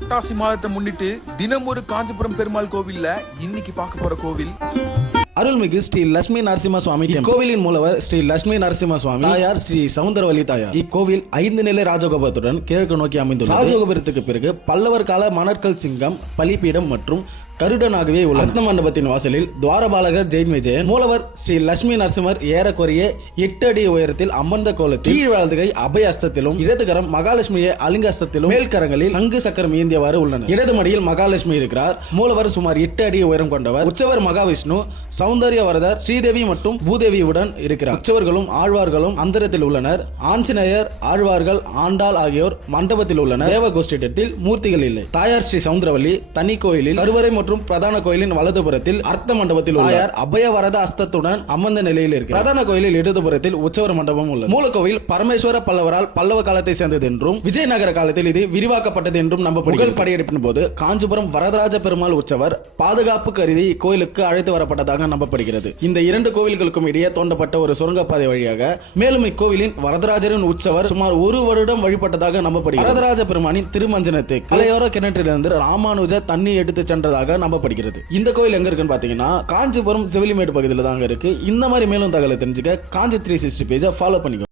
புரட்டாசி மாதத்தை முன்னிட்டு தினம் ஒரு காஞ்சிபுரம் பெருமாள் கோவில்ல இன்னைக்கு பார்க்க போற கோவில் அருள்மிகு ஸ்ரீ லட்சுமி நரசிம்ம சுவாமி கோவிலின் மூலவர் ஸ்ரீ லட்சுமி நரசிம்ம சுவாமி தாயார் ஸ்ரீ சவுந்தரவல்லி தாயார். இக்கோவில் 5 நிலை ராஜகோபுரத்துடன் கிழக்கு நோக்கி அமைந்துள்ளது. ராஜகோபுரத்துக்கு பிறகு பல்லவர் கால மணற்கல் சிங்கம், பலிபீடம் மற்றும் கருடனாகவே உள்ள ரத்ன மண்டபத்தின் வாசலில் துவாரபாலகர் ஜெயின் விஜயன், மூலவர் ஸ்ரீ லட்சுமி நரசிம்மர் ஏறக்குறைய 8 அடி உயரத்தில் அமர்ந்த கோலத்தில் கீழ் வலதுகை அபய அஸ்தத்திலும், இடதுகரம் மகாலட்சுமியை அலிங்க அஸ்தத்திலும், மேல்கரங்களில் சங்கு சக்கரம் ஏந்தியவாறு உள்ளனர். இடது மடியில் மகாலட்சுமி இருக்கிறார். மூலவர் சுமார் 8 அடி உயரம் கொண்டவர். உற்சவர் மகாவிஷ்ணு, சௌந்தர்யவரதர், ஸ்ரீதேவி மற்றும் பூதேவியுடன் இருக்கிறார். உற்சவர்களும் ஆழ்வார்களும் அந்தரத்தில் உள்ளனர். ஆஞ்சநேயர், ஆழ்வார்கள், ஆண்டாள் ஆகியோர் மண்டபத்தில் உள்ளனர். தேவ கோஷ்டிடத்தில் மூர்த்திகள் இல்லை. தாயார் ஸ்ரீ சவுந்தரவல்லி தனி கோயிலில் கருவறை மற்றும் பிரதான கோயிலின் வலதுபுறத்தில் அர்த்த மண்டபத்தில் தாயார் அபயவரத அஸ்தத்துடன் அமர்ந்த நிலையில் இருக்கிறார். பிரதான கோயிலில் இடதுபுறத்தில் உற்சவர் மண்டபம் உள்ளது. மூலக்கோவில் பரமேஸ்வர பல்லவரால் பல்லவ காலத்தை சேர்ந்தது என்றும் விஜயநகர காலத்தில் இது விரிவாக்கப்பட்டது என்றும் நம்பப்படுகிறது. முதல் படையெடுப்பின் போது காஞ்சிபுரம் வரதராஜ பெருமாள் உற்சவர் பாதுகாப்பு கருதி இக்கோயிலுக்கு அழைத்து வரப்பட்டதாக நம்பப்படுகிறது. இந்த 2 கோவில்களுக்கும் இடையே தோண்டப்பட்ட ஒரு சுரங்கப்பாதை வழியாக மேலும் இக்கோவிலின் வரதராஜரின் உற்சவர் சுமார் 1 வருடம் வழிபட்டதாக நம்பப்படுகிறது. வரதராஜ பெருமானின் திருமஞ்சனத்துக்கு கலையோர கிணற்றிலிருந்து ராமானுஜ தண்ணி எடுத்து சென்றதாக நம்பப்படுகிறது. இந்த கோயில் எங்க இருக்குன்னு பாத்தீங்கன்னா காஞ்சிபுரம் செவிலிமேடு பகுதியில் தாங்க இருக்கு. இந்த மாதிரி மேலும் தகவலை தெரிஞ்சுக்க காஞ்சி 360 பேஜை ஃபாலோ பண்ணிக்கோ.